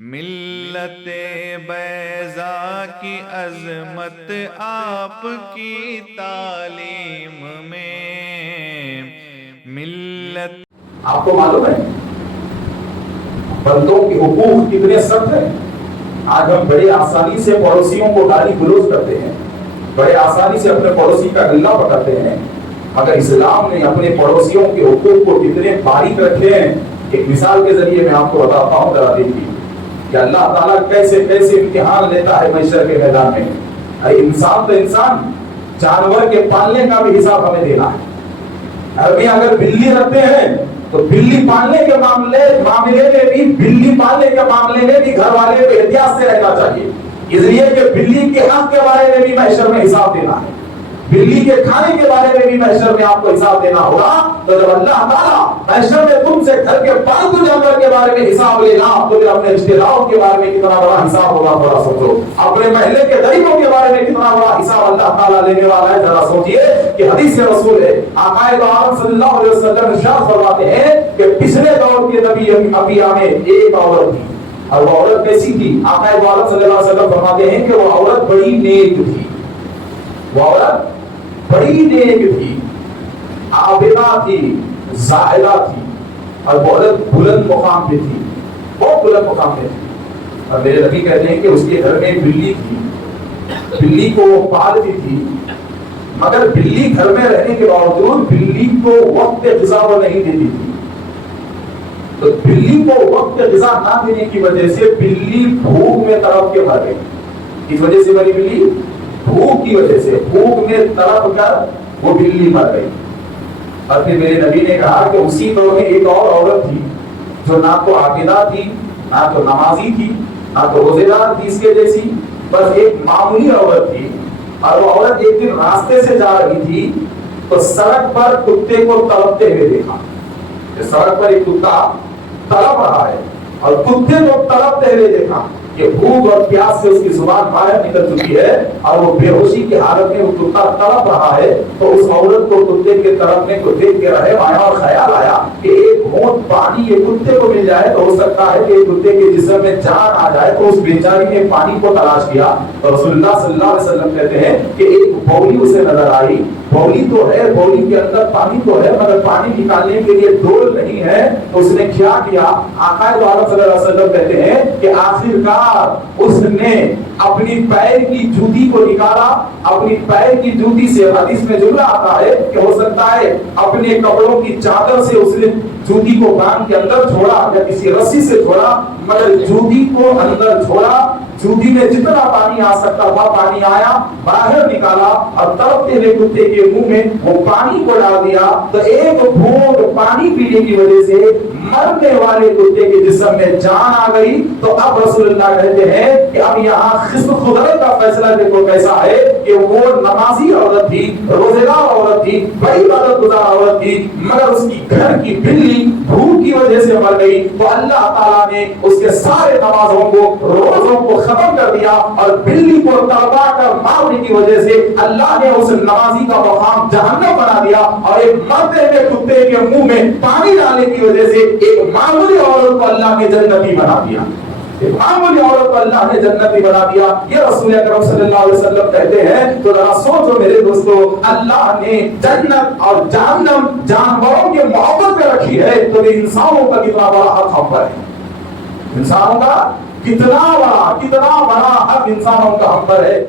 ملت بیضا کی عظمت آپ کی تعلیم میں ملت آپ کو معلوم ہے بندوں کے حقوق کتنے سخت ہیں. آج ہم بڑے آسانی سے پڑوسیوں کو گالی گلوچ کرتے ہیں, بڑے آسانی سے اپنے پڑوسی کا گلہ پکڑتے ہیں, مگر اسلام نے اپنے پڑوسیوں کے حقوق کو کتنے باریک رکھے ہیں. ایک مثال کے ذریعے میں آپ کو بتاتا ہوں ذرا دیکھیے کہ اللہ تعالیٰ کیسے کیسے امتحان لیتا ہے محشر کے میدان میں. انسان تو انسان, جانور کے پالنے کا بھی حساب ہمیں دینا ہے. ابھی اگر بلی رکھتے ہیں تو بلی پالنے کے معاملے میں بھی گھر والے کو احتیاط سے رہنا چاہیے, اس لیے کہ بلی کے حق کے بارے میں بھی محشر میں حساب دینا ہے, بلی کے کھانے کے بارے میں بھی محشر میں آپ کو حساب دینا ہوگا. تو جب اللہ تعالیٰ محشر میں تم سے گھر کے پالتو جانور کے بارے میں حساب لینا, تو پھر اپنے رشتے داروں کے بارے میں کتنا بڑا حساب ہوگا تھوڑا سوچو. اپنے محلے کے غریبوں کے بارے میں کتنا بڑا حساب اللہ تعالیٰ لینے والا ہے, ذرا سوچئے. کہ حدیث رسول ہے, آقائے دو عالم صلی اللہ علیہ وسلم ارشاد فرماتے ہیں کہ پچھلے دور کے نبی انبیاء میں ایک عورت تھی, اور وہ عورت کیسی تھی؟ آقائے دو عالم صلی اللہ علیہ وسلم فرماتے ہیں کہ وہ عورت بڑی نیک تھی, وہ عورت بڑی نیک تھی, عابدہ تھی, زاہدہ تھی, اور بہت بلند مقام پہ تھی, بہت بلند مقام پہ تھی. اور میرے نبی کہتے ہیں کہ اس کے گھر میں بلی تھی, بلی کو وہ پالتی تھی, مگر بلی گھر میں رہنے کے باوجود بلی کو وقت غذا وہ نہیں دیتی تھی. تو بلی کو وقت غذا نہ دینے کی وجہ سے بلی بھوک میں تڑپ کے مر گئی. اس وجہ سے میری بلی بھوک کی وجہ سے بھوک میں تڑپ کر وہ بلی مر گئی. اور پھر میرے نبی نے کہا کہ اسی دور میں ایک اور عورت تھی جو نہ تو عاقدہ تھی, نہ تو نمازی تھی, نہ تو روزے دار تھی, اس کے جیسی بس ایک معمولی عورت تھی. اور وہ عورت ایک دن راستے سے جا رہی تھی تو سڑک پر کتے کو تڑپتے ہوئے دیکھا. سڑک پر ایک کتا تڑپ رہا ہے, اور کتے کو تڑپتے ہوئے دیکھا کہ بھوک اور پیاس سے اس کی زبان باہر نکل چکی ہے, اور وہ بے ہوشی کی حالت میں وہ کتا تڑپ رہا ہے. تو اس عورت کو کتے کے تڑپنے کو دیکھ کے رحم آیا اور خیال آیا کہ ایک گھونٹ پانی یہ کتے کو مل جائے تو ہو سکتا ہے کہ کتے کے جسم میں جان آ جائے. تو اس بیچاری نے پانی کو تلاش کیا. تو رسول اللہ صلی اللہ علیہ وسلم کہتے ہیں کہ ایک بولی اسے نظر آئی. بولی تو ہے, بولی کے اندر پانی تو ہے, مگر پانی نکالنے کے لیے ڈول نہیں ہے. تو اس نے کیا کیا؟ آقا دو عالم صلی اللہ علیہ وسلم کہتے ہیں کہ آخرکار اس نے اپنی پیر کی جوتی کو نکالا. اپنی پیر کی جوتی سے حدیث میں جملہ آتا ہے کہ ہو سکتا ہے اپنے کپڑوں کی چادر سے اس نے جوتی کو کان کے اندر چھوڑا یا کسی رسی سے چھوڑا, مگر جوتی کو اندر چھوڑا. جوتی میں جتنا پانی آ سکتا تھا پانی آیا, باہر نکالا, اور تڑپتے ہوئے کتے کے منہ میں وہ پانی کو ڈال دیا. تو ایک گھونٹ پانی پینے کی وجہ سے مرنے والے کتے کے جسم میں جان آ گئی. تو اب رسول اللہ کہتے ہیں کہ اب یہاں خصم خدا کا فیصلہ دیکھو کیسا ہے کہ وہ نمازی عورت تھی, روزے دار عورت تھی, بڑی عبادت گزار عورت تھی, مگر اس کی گھر کی بلی بھوک کی وجہ سے مر گئی. تو اللہ تعالیٰ نے اس کے سارے نمازوں کو, روزوں کو ختم کر دیا, اور بلی کو تڑپا کر مارنے کی وجہ سے اللہ نے اس نمازی کا مقام جہنم بنا دیا. اور ایک مرتے ہوئے کتے کے منہ میں پانی ڈالنے کی وجہ سے ایک معمولی عورت کو اللہ نے جنتی بنا دیا. ایک معمولی عورت کو اللہ نے جنتی بنا دیا. یہ رسول اکرم صلی اللہ علیہ وسلم کہتے ہیں. تو ذرا سوچو میرے دوستو, اللہ نے جنت اور جہنم جانوروں کے محبت میں رکھی ہے, تو انسانوں کا کتنا بڑا حق ہم پر ہے. انسانوں کا کتنا بڑا حق انسانوں کا ہم پر ہے.